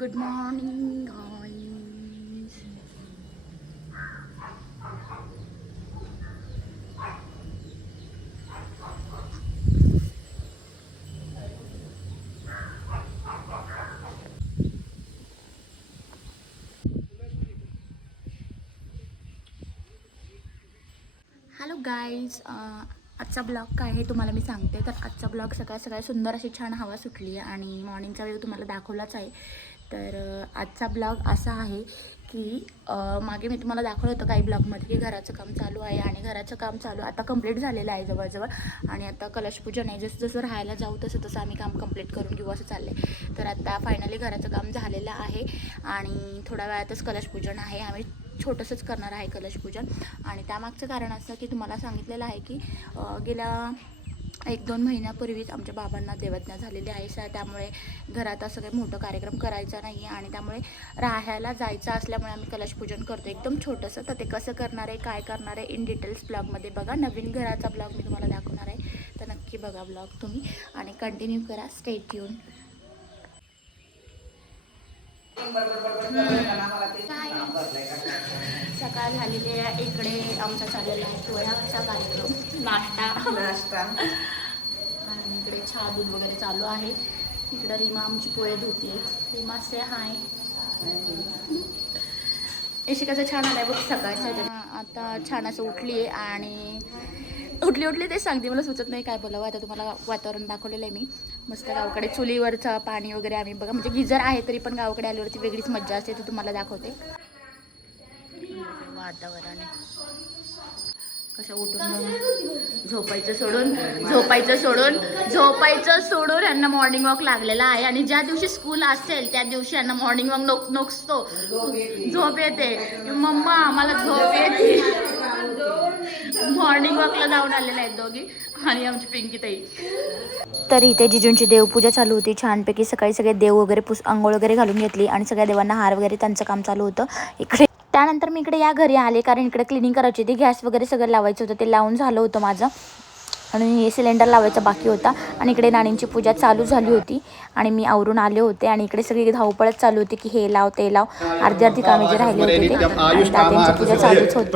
Good morning guys. Hello guys, आजचा blog काय आहे तुम्हाला मी सांगते. तर आजचा ब्लॉग सकाळ सुंदर अशी छान हवा सुटली आहे आणि मॉर्निंगचा व्ह्यू तुम्हाला दाखवलाच आहे. तर आजचा ब्लॉग असा आहे की मागे मी तुम्हाला दाखवलं होतं काही ब्लॉगमध्ये की घराचं काम चालू आहे आणि घराचं काम चालू आता कंप्लीट झालेलं आहे जवळजवळ. आणि आता कलशपूजन आहे. जसं जसं राहायला जाऊ तसं आम्ही काम कंप्लीट करून घेऊ असं चाललं आहे. तर आता फायनली घराचं काम झालेलं आहे आणि थोड्या वेळातच कलशपूजन आहे. आम्ही छोटंसंच करणार आहे कलशपूजन. आणि त्यामागचं कारण असं की तुम्हाला सांगितलेलं आहे की गेल्या 1-2 महिन्यापूर्वीच आमच्या बाबांना देवज्ञा झालेली आहे. त्यामुळे घरात असं काही मोठं कार्यक्रम करायचा नाही आहे आणि त्यामुळे राहायला जायचं असल्यामुळे आम्ही कलशपूजन करतो एकदम छोटंसं. तर ते कसं करणार आहे, काय करणार आहे, इन डिटेल्स ब्लॉगमध्ये बघा. नवीन घराचा ब्लॉग मी तुम्हाला दाखवणार आहे. तर नक्की बघा ब्लॉग तुम्ही आणि कंटिन्यू करा. Stay tune. सकाळ झालेली आहे. इकडे आमचा चाललेला आहे पोह्याचा कार्यक्रम, नाश्ता आणि इकडे चहा दूध वगैरे चालू आहे. इकडे रीमा आमची पोहे धुते. रीमा से हाय. अशी कसं छान आलं आहे बघ सकाळच्या. आता छान असं उठली आहे आणि उठली ते सांगते, मला सुचत नाही काय बोलावं. आता तुम्हाला वातावरण दाखवलेलं आहे मी मस्त. गावाकडे चुलीवरचं पाणी वगैरे आम्ही बघा, म्हणजे गिझर आहे तरी पण गावाकडे आल्यावरती वेगळीच मज्जा असते. ते तुम्हाला दाखवते. वातावरण कसं उठून झोपायचं सोडून यांना मॉर्निंग वॉक लागलेला आहे. आणि ज्या दिवशी स्कूल असेल त्या दिवशी यांना मॉर्निंग वॉक नसतो, झोप येते. मम्मा मला झोप येते. मॉर्निंग वॉकला जाऊन आलेले आहेत दोघी आणि आमची पिंकी ताई. तर इथे जिजूंची देवपूजा चालू होती छानपैकी. सकाळी सगळे देव वगैरे आंघोळ वगैरे घालून घेतली आणि सगळ्या देवांना हार वगैरे त्यांचं काम चालू होतं इकडे. त्यानंतर मी इकडे या घरी आले कारण इकडे क्लिनिंग करायची होती. गॅस वगैरे सगळं लावायचं होतं, ते लावून झालं होतं माझं आणि सिलेंडर लावायचा बाकी होता. आणि इकडे नाणींची पूजा चालू झाली होती आणि मी आवरून आले होते आणि इकडे सगळी धावपळच चालू होती की हे लाव ते लाव. अर्धी कामे जे राहिले होते ते तात्यांची पूजा चालूच होती.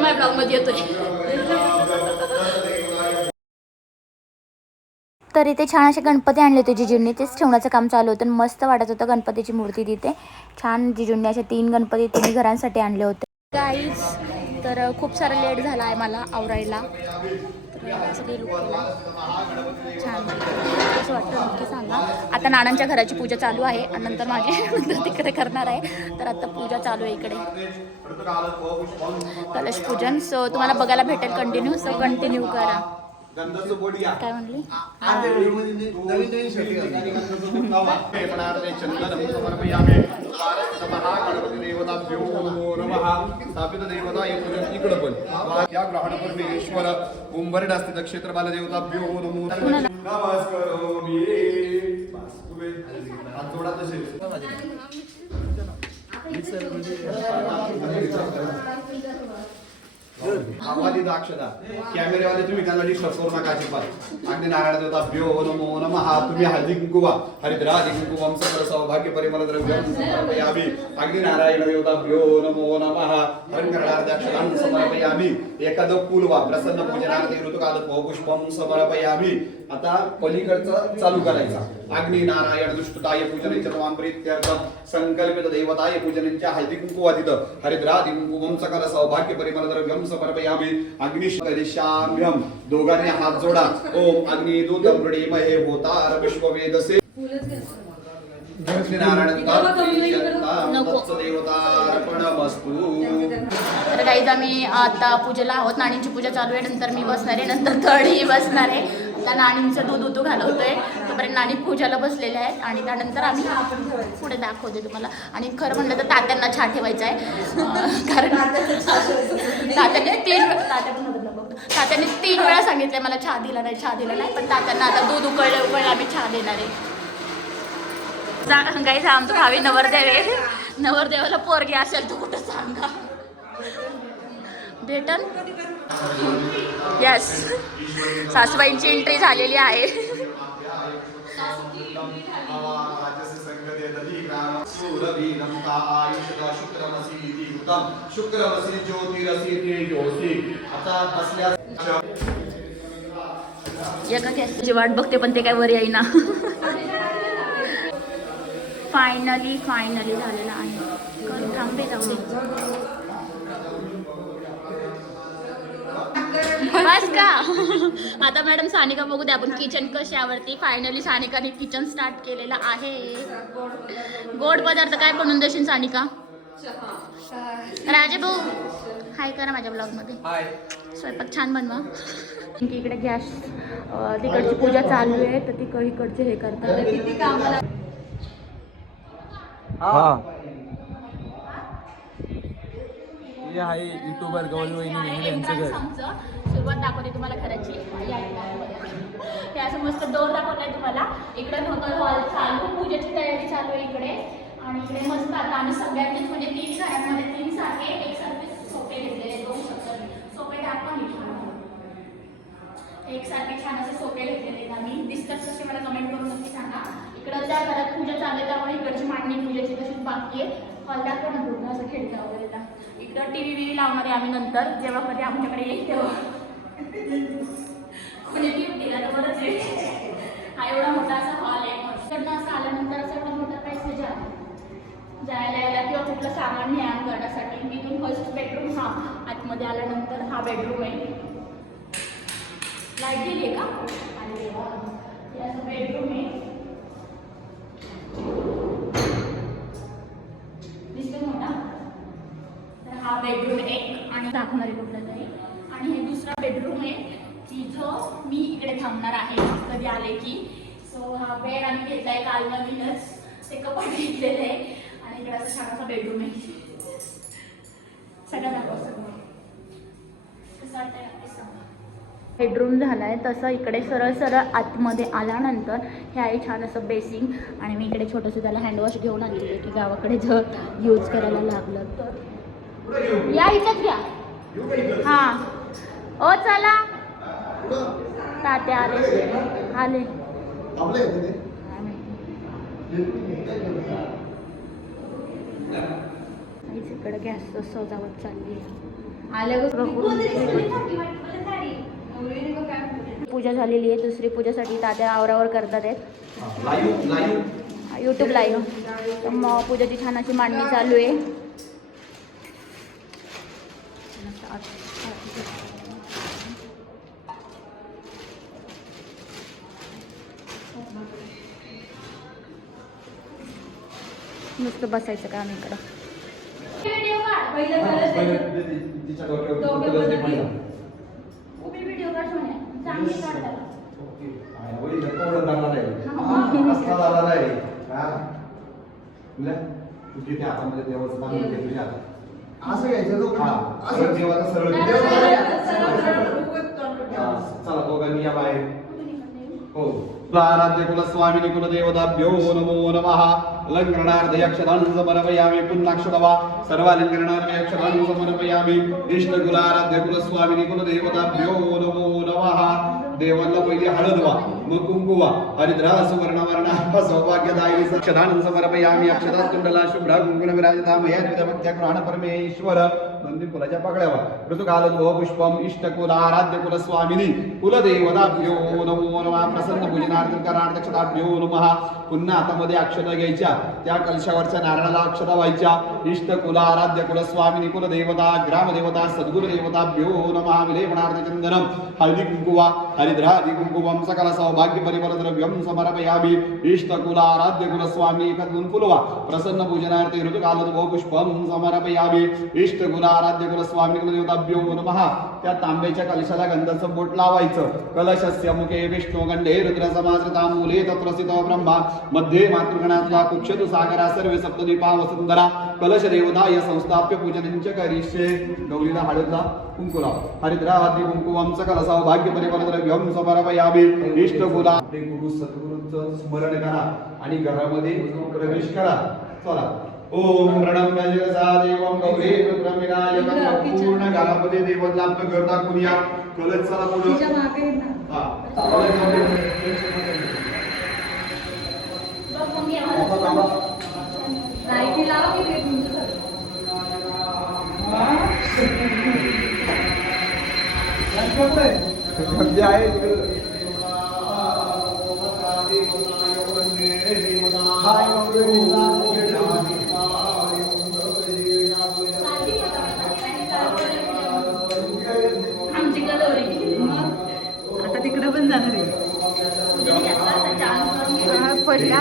माझ्या ब्लॉगमध्ये येतोय. तर इथे छान असे गणपती आणले होते जिजूंनी. तेच ठेवण्याचं काम चालू होतं. मस्त वाटत होतं गणपतीची मूर्ती तिथे छान. जिजूंनी असे 3 गणपती 3 घरांसाठी आणले होते गाईज. तर खूप सारा लेट झाला आहे मला आवरायला. तर सगळी लुक केला छान. असं वाटतं नक्की सांगा. आता नानांच्या घराची पूजा चालू आहे आणि नंतर माझी तिकडे करणार आहे. तर आता पूजा चालू आहे इकडे कलश पूजन. सो तुम्हाला बघायला भेटेल कंटिन्यू. सो कंटिन्यू करा. काय म्हणली स्थापित देवता इकडं पण या ग्रहण परमेश्वर कुंभरड असते क्षेत्र बाल देवताभ्यो नमो नमस्कारोमि. हात जोडा तसे. आवादी दाक्षदा कॅमेरेवाले तुम्ही त्यांना डिस्टर्ब करू नका अजिबात. अग्नि नारायण देवताभ्यो नमो नमः. तुम्ही हळदी कुंकू वा हरिद्रादी कुंकू वंश सौभाग्य परिमल द्रव्यं समर्पयामि. अग्नि नारायण देवताभ्यो नमो नमः. हरिकरणार्धाक्षदां समर्पयामि. एखादं फूल वा प्रसन्न पूजनार्थी ऋतुकाल पुष्पं समर्पयामि. आता पलीकडचं चालू करायचा. अग्नि नारायण दुष्टताय पूजनेच्या तवांप्रीत्यर्थं संकल्पित देवताय पूजनेच्या हळदी कुंकू वा तिथं हरिद्रादी कुंकू वंश सौभाग्य परिमल द्रव्यं समर्पयामि. अग्निशकरिष्याम्यहं. दोघांनी हात जोडा. ओम अग्निदूत मृणीमहे होतार विश्ववेदसे. तर गाईज आम्ही आता पूजेला आहोत. नाणींची पूजा चालू आहे. नंतर मी बसणार आहे, नंतर तळी बसणार आहे. आता नाणींचं दूध उतू घालवतोय तोपर्यंत नाणी पूजाला बसलेले आहेत आणि त्यानंतर आम्ही पुढे दाखवते तुम्हाला. आणि खरं म्हणलं तर तात्यांना छान ठेवायचं आहे कारण तात्याने 3 तात्या पण तात्याने 3 वेळा सांगितलं मला चहा दिला नाही, चहा दिला नाही. पण तात्यांना आता दूध उकळलं आम्ही चहा देणार आहे. गाईस आमचं भावी नवरदेव आहे. नवरदेवाला पोरगी असेल तू कुठं सांगा भेटन. यस, सासूबाईंची एंट्री झालेली आहे. एका गॅसची वाट बघते पण ते काय वर येईना. फायनली झालेलं आहे. थांबे जाऊ दे बस का. आता मॅडम सानिका बघू दे आपण किचन कशावरती. फायनली सानिकाने किचन स्टार्ट केलेलं आहे. गोड पदार्थ काय बनवून देशील सानिका? राजे भाऊ हाय करा माझ्या ब्लॉगमध्ये. स्वयंपाक छान बनवा. इकडे गॅस तिकडची पूजा चालू आहे तर तिकडचे हे करतात. किती कामाला हे आहे युट्यूबर गौरी वहिनी वेंगडे यांचं घर. सुरुवात दाखवते तुम्हाला घराची. हे असं मस्त डोर दाखवलाय तुम्हाला. इकडे नव्हतं हॉल चालू, पूजेची तयारी चालू आहे इकडे. आणि इकडे मस्त आता आम्ही सगळ्यांनीच म्हणजे 3 घरांमध्ये 3 सारखे एकसारखे सोपे घेतलेले. 2 सोपे दाखवा एकसारखे छान असे सोपे घेतलेले आहेत आम्ही. दिसतात कसे मला कमेंट करून नक्की सांगा. इकडं त्या घरात पूजा चालली त्यामुळे इकडची मांडणी पूजेची तशीच बाकी आहे. हॉल दाखवा ना पूर्ण असं खेळता वगैरे. इकडं टीव्ही लावणार आहे आम्ही नंतर जेव्हा कधी आमच्याकडे येईल तेव्हा. म्हणजे गिफ्ट दिला तर बरंच आहे. हा एवढा मोठा असा हॉल आहे. इकडनं असं आल्यानंतर असं एवढा मोठा पॅसेज आहे जायला यायला किंवा कुठलं सामान न्या करण्यासाठी. इथून फर्स्ट बेडरूम हा. आतमध्ये आल्यानंतर हा बेडरूम आहे. लाईट दिली आहे का? आणि हे असं बेडरूम आहे. दिसतो मोठा. तर हा बेडरूम एक आणि दाखवणार आहे कुठला तरी. आणि हे दुसरा बेडरूम आहे की जो मी इकडे थांबणार आहे कधी आले की. सो हा बेड आम्ही घेतलाय काल नवीनच. ते कपाट घेतलेलं आहे. आणि इकडे असं छान असा बेडरूम आहे. सगळं दाखव सगळं कसं वाटतंय नक्की सांगा. बेडरूम झालाय तसं इकडे सरळ आतमध्ये आल्यानंतर हे आहे छान असं बेसिंग. आणि मी इकडे छोटंसं त्याला हँडवॉश घेऊन आलेली आहे की गावाकडे जर यूज करायला लागलं तर. या इथंच घ्या. हां ओ चला तात्या आले. इकडे गॅसचं सजावट चालली आहे. पूजा झालेली आहे. दुसरी पूजासाठी तात्या आवरावर करतात आहेत. YouTube live. तर मग पूजाची छान अशी मांडणी चालू आहे. नुसतं बसायचं काम इकडं. असं घ्यायचं सरळ चला दोघांनी या बाहेर. हो आराध्य कुल स्वामिनी कुल देवताभ्यो नमो नमः. अलंकरणार्थ यक्षदानं समर्पयामि. पुन्नाक्षरवा सर्वालंकरणार्थ यक्षदानं समर्पयामि. इष्ट कुलाराध्य कुल स्वामिनी कुल देवताभ्यो नमो नमः. देवाला पहिली हळद वा मग कुंकू वा. हरिद्रा सुवर्ण वर्णा सौभाग्यदायी यक्षदानं समर्पयामि. अक्षदा कुंडला शुभ्रा कुंकुम विराजिता मया द्वितभक्त्या गृहाण परमेश्वर. मंदिर कुलाच्या पगड्यावा ऋतुकालोद्भव पुष्पम. इष्ट कुल आराध्य कुल स्वामिनी कुल देवताभ्यो नमो नमः. प्रसन्न पूजनार्थ करार्थक्षताभ्यो नमः. पुन्हा हातामध्ये अक्षता घ्यायच्या. त्या कलशावरच्या नारळाला अक्षता व्हायच्या. इष्ट कुल आराध्य कुल स्वामिनी कुल देवता ग्रामदेवता सद्गुरु देवताभ्यो नमः. विलेपनार्थ चंदनम हळदी कुंकुवा हरिद्रादि कुंकुमं सकल सौभाग्य परिमल द्रव्यम समर्पयामि. इष्ट कुल आराध्य कुल स्वामी कदून फुलवा. प्रसन्न पूजनार्थे ऋतुकालोद्भव पुष्पम समर्पयामि. इष्ट कुल आराध्य कुल स्वामी कुल देवताभ्यो नमः. त्या तांब्याच्या कलशाला गंधाचं बोट लावायचं. कलशस्य मुखे विष्णू गंडे रुद्र समाश्रिता मूले तत्रस्थितो ब्रह्मा. मध्ये मातृगणात्वा कुक्षतु सागरा सर्वे सप्तद्वीपा वसुंधरा. कलश देवता या संस्थाप्य पूजनंच करिष्ये. गौरीला हळद लाव कुंकुला हरिद्रादी कुंकुमं सकल सौभाग्य परिमलद्रव्यं समर्पयामि इष्टकुला आपले गुरु सद्गुरूंचं स्मरण करा आणि घरामध्ये प्रवेश करा चला ओम प्रणम्य जगसा देवं गौरी रुद्रं विनायकं पूर्ण घरामध्ये देवाला आपलं घर दाखवूया कलश चला पुढे हा आता तिकडे पण जाणार आहे पडला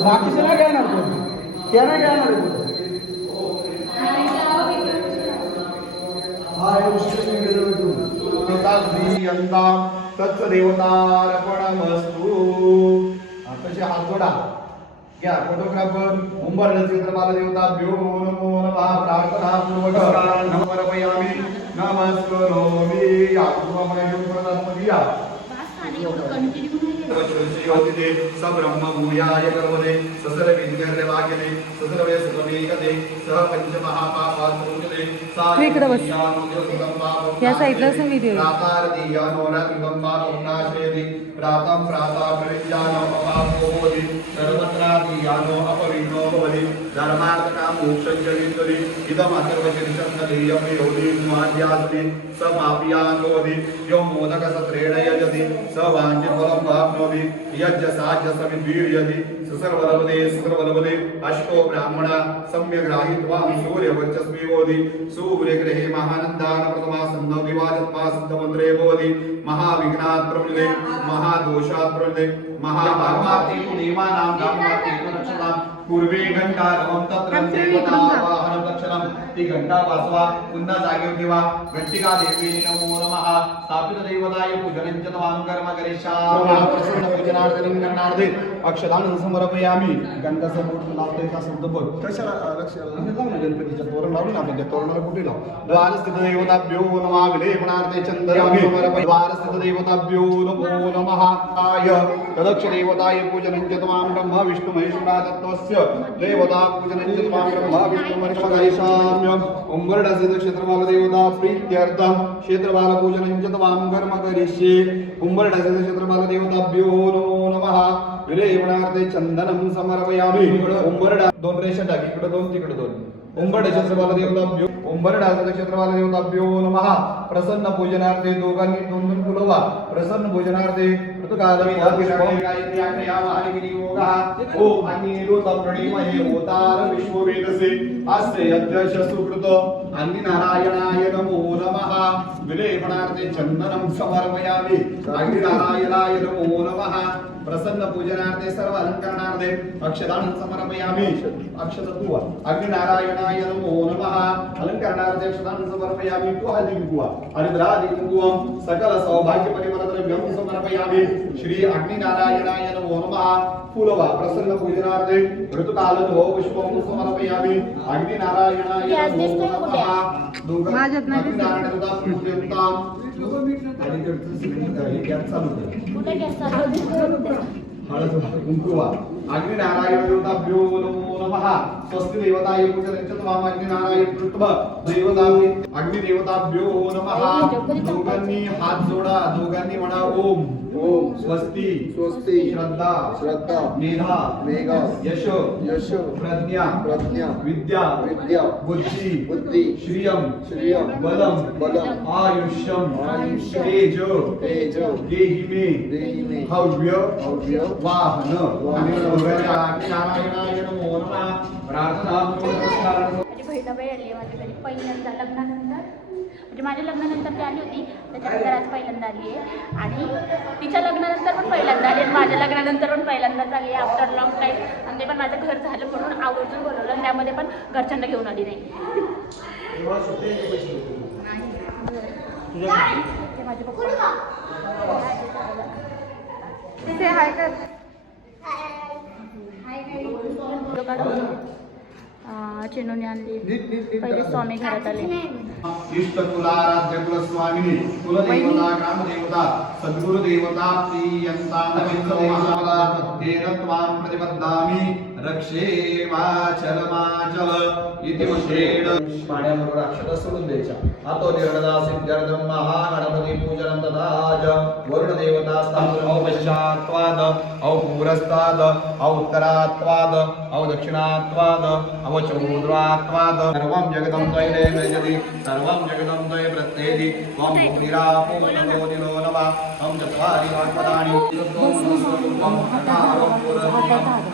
बाकीचे नाही काय ना त्या नाही काय ना तत्सदेवतार्पणमस्तु तसे हात जोडा घ्या फोटोग्राफर उंबरणे चित्रमाला देवताभ्यो नमो नमः प्रार्थना पूर्वक नमस्कारयामि नमस्करोमि आत्ममय प्रदात्मया सब्रह्म भूयाय कर्मणे ससर विद्यर्थे वाक्यते ससर्वे सुखमेकते सह पंचमहापापात्रुते इकडे बस. या साईडला असं व्हिडिओ प्रातार्दियानो रात्रिगं पापनाशयति प्रातं प्राता प्रविज्ञानो अपापोहोति सर्वत्रादियानो अपविन्नो भवति धर्मार्थकाम मोक्षं च विद्यते इदम् अथर्वशीर्षं देयं योनि माद्यास्ति स मापियानोति यो मोदकसत्रेण यजति स वाञ्छितफलं वाप्नोति यज्ञसाज्य समिद्वीर्यति सुसर्वलभते सुसर्वलभते अष्टो ब्राह्मणा सम्यग् ग्राहीत्वा सूर्यवर्चस्वी भवति सूर्यग्रहे महानन्दान प्रथमा सन्धौ विवाचत्वा सिद्धमन्त्रे भवति महाविघ्नात् प्रवृते महादोषात् प्रवृते महाभागमाति देवानां गामाति नक्षत्रां पूर्वे घंटारवं तत्र देवता वाहनं लक्षणं ती घंटा वाजवा पुन्हा जागेवर ठेवा घंटिका देवी नमो नमः स्थापित देवताय पूजनं च तवानुकर्म करिष्यामि प्रसन्न पूजनार्थं करणार्थे अक्षदानं समर्पयामि गंधाचा बोट लावतोय का शब्द बघ कशाला लक्ष लावू ना गणपतीच्या तोरण लावू ना आपण त्या तोरणाला कुठे लावू द्वारस्थित देवताभ्यो नमः विलेपणार्थे चंदनानि समर्पयामि द्वारस्थित देवताभ्यो नमो नमः आय तदक्ष देवताय पूजनं च तवां ब्रह्म विष्णु महेश्वरा तत्त्वस्य देवता पूजनं च तवां ब्रह्म विष्णु महेश्वरा करिष्याम्यहम् उंबरडासित क्षेत्रपाल देवता प्रीत्यर्थं क्षेत्रपाल पूजनं च तवां कर्म करिष्ये उंबरडासित क्षेत्रपाल देवताभ्यो नमो नमः विलेपणार्थे चंदनं समर्पयामि उंबरडा दोन रेषा टाक इकडे दोन तिकडे दोन उंबरडा क्षेत्रपाल देवताभ्यो उंबरडासित क्षेत्रपाल देवताभ्यो नमः प्रसन्न पूजनार्थे दोघांनी दोन दोन फुलवा प्रसन्न पूजनार्थे ऋतुकालमी गायत्री आख्यावाहनी योगः ओम अनिरुद्ध प्रणीमहे होतार विश्ववेदसे अस्य अध्यक्ष सुकृत अन्नि नारायणाय नमो नमः विलेपणार्थे चंदनं समर्पयामि अग्नि नारायणाय नमो नमः प्रसन्न पूजनार्थे सर्व अलंकरणार्थे अक्षदानं समर्पयामि अक्षतत्व अग्नि नारायणाय नमो नमः अलंकरणार्थे अक्षदानं समर्पयामि तु हळदी कुंकवा हरिद्रादी कुंकुमं सकल सौभाग्य परिमलद्रव्यं समर्पयामि श्री अग्नि नारायणाय नमो नमः फुलवा प्रसन्न पूजनार्थे ऋतुकालतो पुष्पं समर्पयामि अग्नि नारायणाय नमो नमः माझ्यात नाही अग्नि नारायणाचा पूजनताम आणि हे गॅस चालू हळद कुंकुवा अग्नि नारायण देवताभ्यो नमो नमः स्वस्ति देवताय पूजनं च तवां अग्नि नारायण कृत्वा देवताभ्यो अग्नि देवताभ्यो नमः दोघांनी हात जोडा दोघांनी म्हणा ओम ओम स्वस्ति स्वस्ति श्रद्धा श्रद्धा मेधा मेघा यश यश प्रज्ञा प्रज्ञा विद्या विद्या बुद्धि बुद्धि श्रियं श्रियं बलं बलं आयुष्यं आयुष्य तेज तेज देहि मे हव्य हव्य वाहन नारायणाय नमो नमः प्रार्थना माझी बहिणाबाई आली आहे माझ्या घरी पहिल्यांदा लग्नानंतर म्हणजे माझ्या लग्नानंतर ती आली होती त्याच्यानंतर आज पहिल्यांदा आली आहे आणि तिच्या लग्नानंतर पण पहिल्यांदा आली आणि माझ्या लग्नानंतर पण पहिल्यांदाच आली आहे आफ्टर लॉंग टाईम आणि ते पण माझं घर झालं म्हणून आवर्जून बोलवलं आणि त्यामध्ये पण घरच्यांना घेऊन आली नाही ते माझे पप्पा हाय कर चिनूने आणली. पहिले स्वामी घरात आले. इष्ट कुलाराध्य कुलस्वामिनी कुलदेवता ग्रामदेवता सद्गुरुदेवता प्रियंता नविंद्रदेवता तेन त्वां प्रतिपद्धामि रक्षे माचल इति वशेण पाण्याबरोबर अक्षता सोडून द्यायच्या. आतो निर्णदा सिद्ध्यर्थम महागणपती पूजनं तथाच वरुणदेवता स्थापनं पश्चात्वाद औ पूरस्ताद औ उत्तरात्वाद औ दक्षिणात्वाद औ चौद्रात्वाद सर्वं जगदं त्वयि नयति सर्वं जगदं त्वयि प्रत्येति त्वं भूमिरापो नमो दिनो नमः तं चत्वारि वाक्पदानि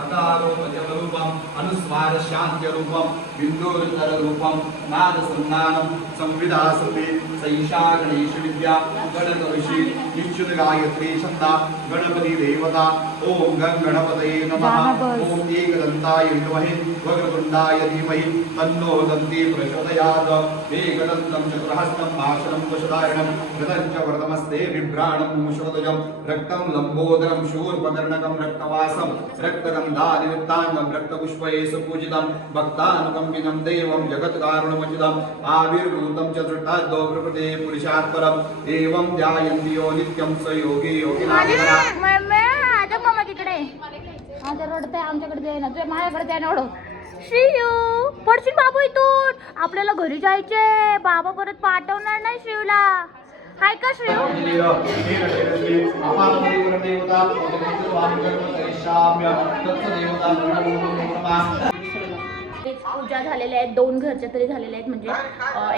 अकारोपजलरूपम् अनुस्वार शान्त्यरूपं बिन्दुरुत्तररूपं नादसन्धानं संविधासति सैषा गणेशविद्या गणकऋषि निश्चित गायत्री छंदा गणपती देवता ओम गं गणपतये नमः ओम एकदन्ताय विद्महे वक्रतुण्डाय धीमहि तन्नो दन्ती प्रचोदयात् एकदन्तं चतुर्हस्तं भाषणं वशधारणं गतं च वरदमस्ते बिभ्राणं मुषोदजं रक्तं लम्बोदरं शूर्पकर्णकं रक्तवासं रक्तगन्धानिमित्ताङ्गं रक्तपुष्पये सुपूजितं भक्तानुकम्पितं देवं जगत्कारुणमचितं आविर्भूतं च दृष्टाद्दो प्रकृते पुरुषात् परम् एवं ध्यायन्ति यो नित्यं स योगी योगिनां मम्मा तिकडे माझ्या रडते आमच्याकडे जाईना तुझ्या माझ्याकडे जाईना ओढ. श्रीयू पडशील बाबू इथून. आपल्याला घरी जायचे. बाबा परत पाठवणार नाही श्रीयूला. हाय का श्रीयू? पूजा झालेल्या आहेत. 2 घरच्या तरी झालेल्या आहेत. म्हणजे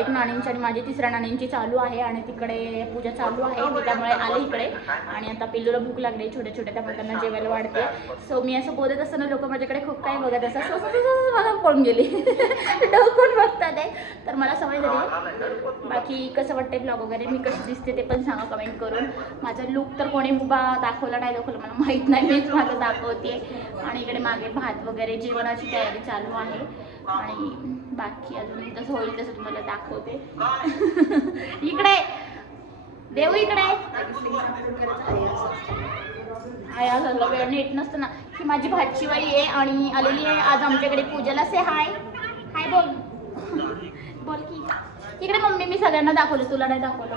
एक नाणींची आणि माझी 3ऱ्या नाणींची चालू आहे आणि तिकडे पूजा चालू आहे. मी त्यामुळे आले इकडे आणि आता पिल्लूला भूक लागली छोट्या छोट्या त्यामुळे त्यांना जेवायला वाढते. सो मी असं बोलत असताना लोक माझ्याकडे खूप काही बघत असतात. मला पळून गेली डोकून बघतात आहे. तर मला सवय झाली. बाकी कसं वाटते ब्लॉग वगैरे मी कशी दिसते ते पण सांगा कमेंट करून. माझा लुक तर कोणी दाखवला नाही दाखवलं मला माहीत नाही. मीच माझं दाखवते. आणि इकडे मागे भात वगैरे जेवणाची तयारी चालू आहे आणि बाकी अजून जसं होईल तसं तुम्हाला दाखवते. इकडे देऊ इकडे आया झालं वेळ नीट नसतं ना. ही माझी भाचीबाई आहे आणि आलेली आहे आज आमच्याकडे पूजेला. से हाय हाय बोल बोल की. इकडे मम्मी मी सगळ्यांना दाखवलं तुला नाही दाखवलं.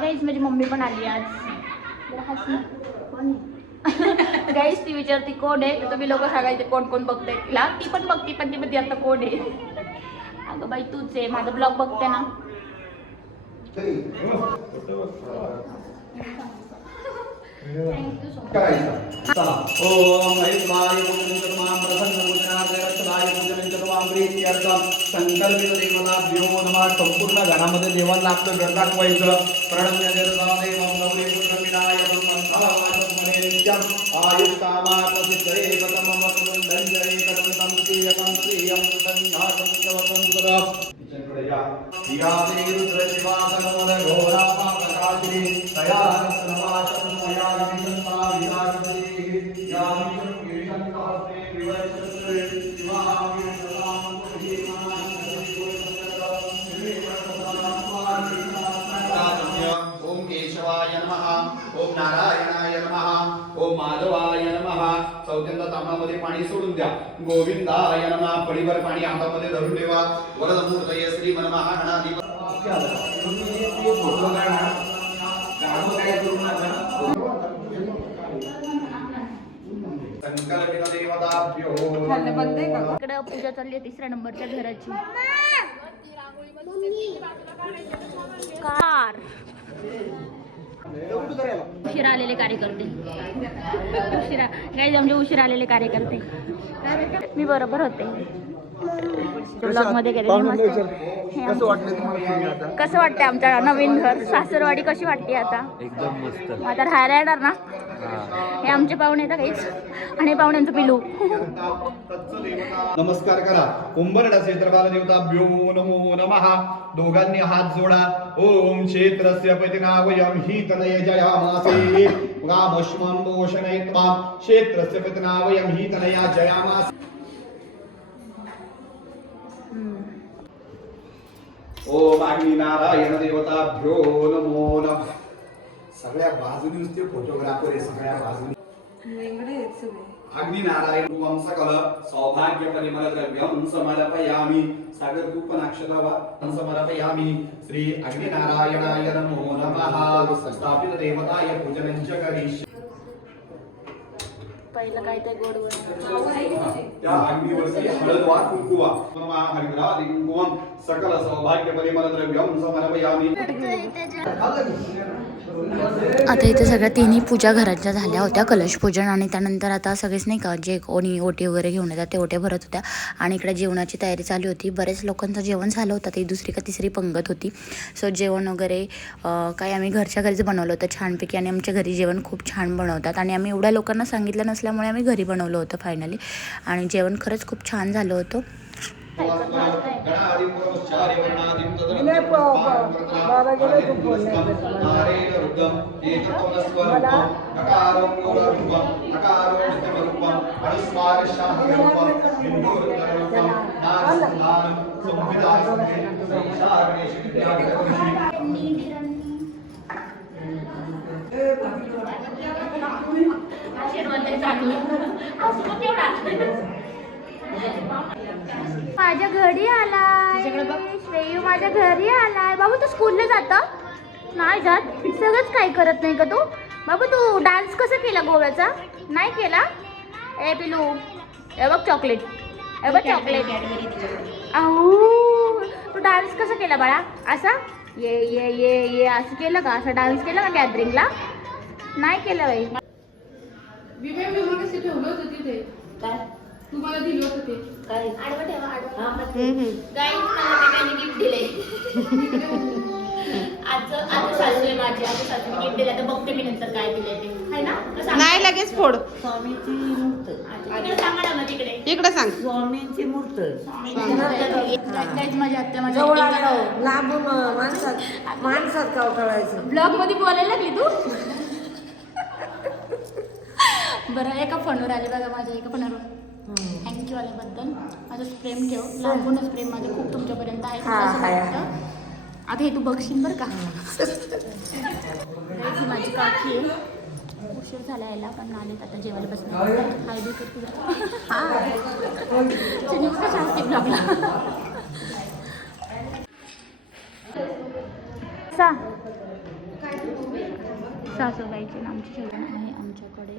गाईज माझी मम्मी पण आली आज. गाईज ती विचारती कोण आहे तर तुम्ही लोक सांगायचे कोण कोण बघताय तिला. ती पण बघती पण ती म्हणते आता कोण आहे. अगं बाई तूच आहे. माझा ब्लॉग बघते ना. संपूर्ण घरामध्ये देवाला आपलं घर दाखवायचं. प्रणम्य देवदेवं गौरी पुत्र विनायक आयुष कामात सिद्धेवतमम कुंडंजय कदंतं प्रियकं प्रियं कृतंगातं चवतं सुरं या रुद्र शिवासनोद घोरा प्रकाशिनी तया नवाशं मया विसंता विराजते या विष्णु सहस्रे विवर्षते शिवाविष्णुतां ओम केशवाय नमः ओम नारायणाय नमः ओम माधवाय नमः. चौथ्यांदा तांब्यामध्ये पाणी सोडून द्या. गोविंदाय नमः. पडीभर पाणी हातामध्ये धरून ठेवा. वरदमूर्तये श्री मनमहागणाधिप संकल्पित देवताभ्यो. इकडे पूजा चालली आहे 3ऱ्या नंबरच्या घराची. कार उशिरा आलेले कार्यकर्ते. उशिरा काही म्हणजे उशिरा आलेले कार्यकर्ते. मी बरोबर होते. ब्लॉग मध्ये गेले. कसं वाटतं आमच्या नवीन घर सासरवाडी कशी वाटते आता? एकदम मस्त. आता राहायला येणार ना. हे आमचे पाहुणे येतात काहीच आणि पाहुण्यांचं पिलू. नमस्कार करा. उंबरडा क्षेत्रपाल देवताभ्यो नमो नमः. दोघांनी हात जोडा. ओम क्षेत्रस्य पतिना वयं हि तनय जयामासे गामश्मं मोषणयित्वा क्षेत्रस्य पतिना वयं हि तनया जयामासे. ओम अग्नि नारायण देवताभ्यो नमो नमः. सगळ्या बाजूनी नुसते फोटोग्राफर आहे. सगळ्या बाजूनी अग्नि नारायण कुंकुमं सकल सौभाग्य परिमल द्रव्यं समर्पयामि सागर तू पण अक्षता वा समर्पयामि श्री अग्नि नारायणाय नमो नमः स्थापित देवताय पूजनं च करिष्यामि पहिलं काय ते गोड गोड त्या अग्निवरती हळद वा कुंकू वा मम हरिद्रादि कुंकुमं सकल सौभाग्य परिमल द्रव्यं समर्पयामि आता इथे सगळ्या तिन्ही पूजा घराच्या झाल्या होत्या, कलश पूजन आणि त्यानंतर आता सगळेच नाही का जे कोणी ओटी वगैरे घेऊन येतात ते ओट्या भरत होत्या आणि इकडे जेवणाची तयारी चालू होती. बरेच लोकांचं जेवण झालं होतं, ती दुसरी का तिसरी पंगत होती. सो जेवण वगैरे काय आम्ही घरच्या घरीच बनवलं होतं छानपैकी आणि आमच्या घरी जेवण खूप छान बनवतात आणि आम्ही एवढ्या लोकांना सांगितलं नसल्यामुळे आम्ही घरी बनवलं होतं फायनली आणि जेवण खरंच खूप छान झालं होतं. माझ्या घरी आलाय श्रेयू, माझ्या घरी आलाय. बाबू तू स्कूलला जाता नाही जात, सगळंच काही करत नाही का तू? बाबू तू डान्स कसा केला गोव्याचा? नाही केला? ए पिलू ए बघ चॉकलेट, ए बघ चॉकलेट. अहो तू डान्स कसा केला बाळा? असा ये ये ये ये असं केलं का? असं डान्स केला का गॅदरिंगला? नाही केलं बाई. तुम्हाला दिलं होतं ते गाईज मला त्याने गिफ्ट दिले. आज सासूने माझी सासूने गिफ्ट दिलं तर बघते मी नंतर काय दिले ते आहे ना. नाही लगेच फोड. स्वामींची मूर्त इकडे सांगा ना मग तिकडे इकडे सांग. स्वामींची मूर्त गाईज माझ्या आत्या माझ्या लांबून माणसात कळायचं. ब्लॉग मध्ये बोलायला लागली तू. बरं एका फोनवर आले बघा माझ्या एका फोनवर. थँक्यू आल्याबद्दल. माझं प्रेम ठेव, लांबूनच प्रेम माझं खूप तुमच्यापर्यंत आहे असं वाटतं. आता हे तू बघशील बरं का. ही माझी काकी आहे, उशीर झाला यायला पण आलेत आता जेवायला बसणार. हाय बी कर तुला कशा असते ब्लॉगला. सासूबाईचे आमचे जेवण आहे आमच्याकडे.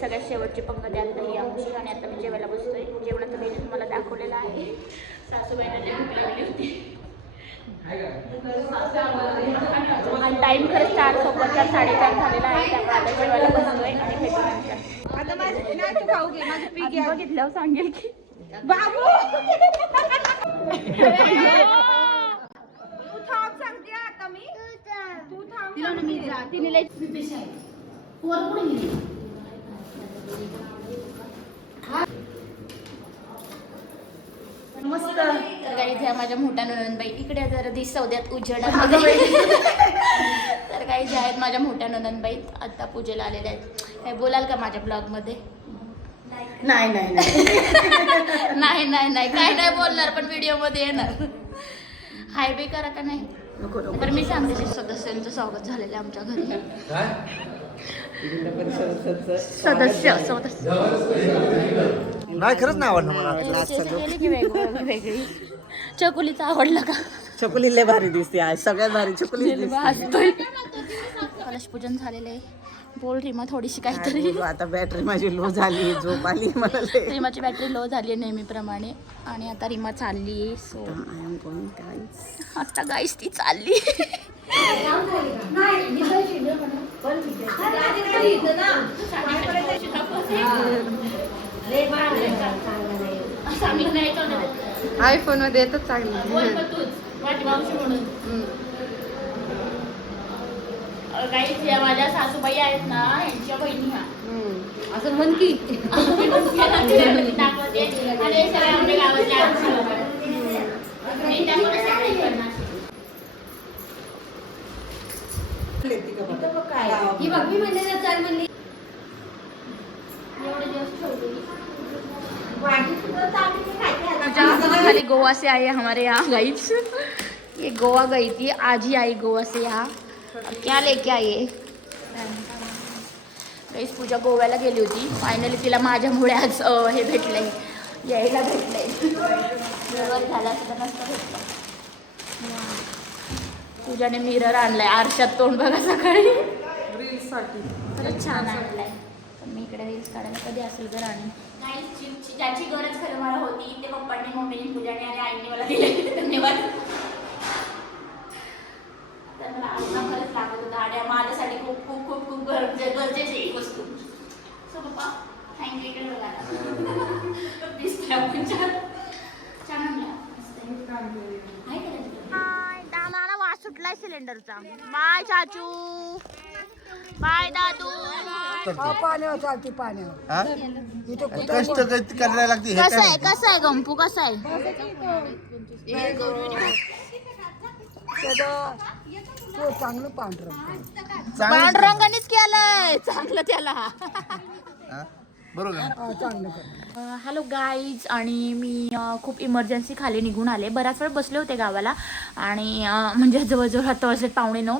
सगळ्यात शेवटची पंगत आता ही आमची आणि आता मी जेवायला बसतोय. जेवणाचं मेन्यू तुम्हाला दाखवलेलं आहे. सासूबाईला भूक लागली होती आणि टाइम खरंच 4 4:15 4:30 झालेला आहे. त्यामुळे आता जेवायला बसतोय आणि भेटून बघितल्यावर सांगेल की बाबू मस्त. तर काही ह्या माझ्या मोठ्या ननंदबाई इकडे जरा दिसवद्यात उजेडामध्ये. तर काही जे आहेत माझ्या मोठ्या ननंदबाई आता पूजेला आलेल्या आहेत. काय बोलाल का माझ्या ब्लॉग मध्ये? नाही नाही नाही नाही नाही काय नाही बोलणार पण व्हिडिओ मध्ये येणार. हाय बे करा का नाही? तर मी सांगते सदस्यांचं स्वागत झालेलं आहे आमच्या घरी. सदस्य नाही खरंच नाही आवडलं मला. वेगळी चकुलीचा आवडला का? चकुली लय भारी दिसते आज, सगळ्यात भारी चकुली असतोय. कलश पूजन झालेलं आहे. बोल रीमा थोडीशी काहीतरी. आता बॅटरी माझी लो झाली, झोप आली मला. रीमाची बॅटरी लो झाली आहे नेहमीप्रमाणे आणि आता रीमा चालली आहे. सो आता गाईस ती चालली. आयफोन मध्ये येतच चांगली. गाईस या माझ्या सासूबाई आहेत ना यांच्या बहिणी ह्या. असं म्हण की दाखवते आणि हे सगळे आपल्या गावातले आमचे लोक आहेत. मी त्यामुळे सगळे करणार. ही बघ मी म्हणले ना चाल म्हणली. एवढे दिवस ठेवलेली. खाली गोवा से आए हमारे यहाँ गाइड्स. ये गोवा गई थी, आज ही आई गोवा से यहाँ. क्या लेके आई आहे गाईस? पूजा गोव्याला गेली होती. फायनली तिला माझ्यामुळे आज हे भेटले, यायला भेटले. झालं असं तर नसतं भेटलं. पूजाने मिरर आणलाय, आरशात तोंड बघा सकाळी. रील्ससाठी खरंच छान आणलाय. पण मी इकडे रील्स काढायला कधी असेल तर आणि ज्याची गरज खरं मला होती ते पप्पांनी, मम्मीने, पूजाने आणि आईने मला दिले. धन्यवाद. तर मला आजला खरंच लागत होता आणि माझ्यासाठी खूप खूप खूप खूप गरजेची ही वस्तू. सो पप्पा थँक्यू. इकडे बघा प्लीज छान आणला. दामाला वास सुटलाय सिलेंडरचा. बाय चाचू, बाय दादू. पाण्यावर चालते पाण्यावर. हा? कष्ट करायला लागते हे कसं काय आहे, कसं आहे गंपू, कसं आहे? तो चांगलं पांढरं चांगलं पांडुरंगानेच केलंय चांगलं त्याला. हा? बरोबर आहे. चांगलं कर. हॅलो गाईज, आणि मी खूप इमर्जन्सी खाली निघून आले. बराच वेळ बसले होते गावाला आणि म्हणजे जवळजवळ आता वाजले 8:45,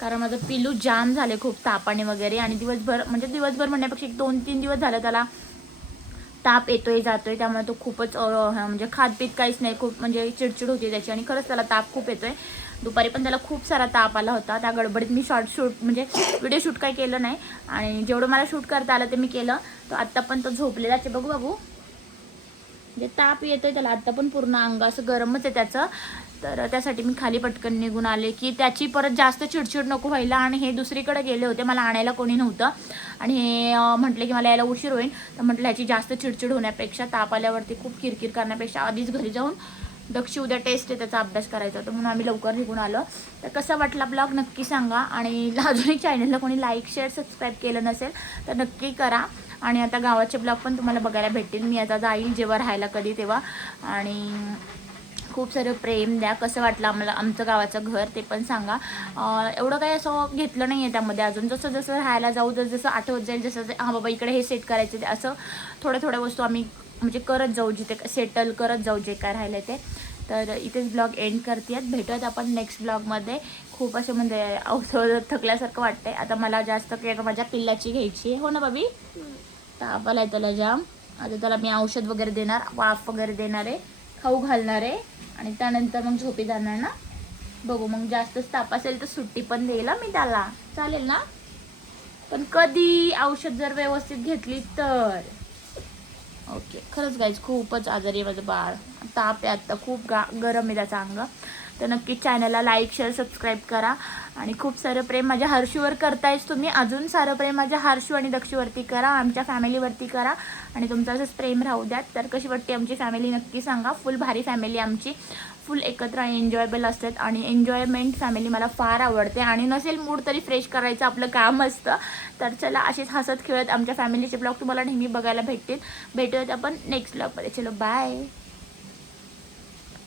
कारण माझं पिलू जाम झाले खूप तापाने वगैरे. आणि दिवसभर म्हणण्यापेक्षा 2-3 दिवस झाले त्याला ताप येतोय जातोय, त्यामुळे तो खूपच म्हणजे खातपीत काहीच नाही, खूप म्हणजे चिडचिड होती त्याची. आणि खरंच त्याला ताप खूप येतोय. दुपारी पण त्याला खूप सारा ताप आला होता. त्या गडबडीत मी शूट म्हणजे व्हिडिओ शूट काही केलं नाही, आणि जेवढं मला शूट करता आलं ते मी केलं. तो आत्ता पण तो झोपलेलाच आहे. बघू बाबू, म्हणजे ताप येतोय त्याला आत्ता पण, पूर्ण अंग असं गरमच आहे त्याचं. तर त्यासाठी मी खाली पटकन निघून आले की त्याची परत जास्त चिडचिड नको व्हायला. आणि हे दुसरीकडे गेले होते, मला आणायला कोणी नव्हतं, आणि हे म्हटले की मला यायला उशीर होईल. तर म्हटलं ह्याची जास्त चिडचिड होण्यापेक्षा, ताप आल्यावरती खूप किरकिर करण्यापेक्षा आधीच घरी जाऊन दक्षी उद्या टेस्ट आहे त्याचा अभ्यास करायचा होता, म्हणून आम्ही लवकर निघून आलो. तर कसा वाटला ब्लॉग नक्की सांगा. आणि अजूनही चॅनलला कोणी लाईक शेअर सबस्क्राईब केलं नसेल तर नक्की करा. आणि आता गावाचे ब्लॉग पण तुम्हाला बघायला भेटतील. मी आता जाईल जेव्हा राहायला कधी तेव्हा. आणि खूप सारं प्रेम द्या. कसं वाटलं आम्हाला आमचं गावाचं घर ते पण सांगा. एवढं काही असं घेतलं नाही आहे त्यामध्ये अजून. जसं जसं राहायला जाऊ, जसं आठवत जाईल, जसं हां बाबा इकडे हे सेट करायचं ते, असं थोड्या वस्तू आम्ही म्हणजे करत जाऊ, जिथे सेटल करत जाऊ जे काय राहिलं ते. तर इथेच ब्लॉग एंड करते. भेटूयात आपण नेक्स्ट ब्लॉगमध्ये. खूप असं म्हणजे अवसर थकल्यासारखं वाटतंय. आता मला जास्त केअर माझ्या पिल्लाची घ्यायची आहे. हो ना बाबी? ताप आलाय त्याला जाम. आता त्याला मी औषध वगैरे देणार, वाफ वगैरे देणार आहे, खाऊ घालणार आहे, आणि त्यानंतर मग झोपी जाणार ना. बघू मग जास्तच ताप असेल तर सुट्टी पण देईल मी त्याला, चालेल ना? पण कधी औषध जर व्यवस्थित घेतली तर. ओके. खरंच गाईज खूपच आजारी आहे माझं बाळ. ताप आहे आत्ता, खूप गरम आहे त्याचं अंग. तर नक्कीच चॅनलला लाईक शेअर सबस्क्राईब करा. आणि खूप सारं प्रेम माझ्या हर्षूवर करतायच तुम्ही. अजून सारं प्रेम माझ्या हर्षू आणि दक्षीवरती करा, आमच्या फॅमिलीवरती करा. आणि तुमचं असंच प्रेम राहू द्यात. तर कशी वाटते आमची फॅमिली नक्की सांगा. फुल भारी फॅमिली आमची, फुल एकत्र एन्जॉयबल असतात. आणि एन्जॉयमेंट फॅमिली मला फार आवडते. आणि नसेल मूड तरी फ्रेश करायचं आपलं काम असतं. तर चला असेच हसत खेळत आमच्या फॅमिलीचे ब्लॉग तुम्हाला नेहमी बघायला भेटतील. भेटूयात आपण नेक्स्ट ब्लॉगमध्ये. चलो बाय.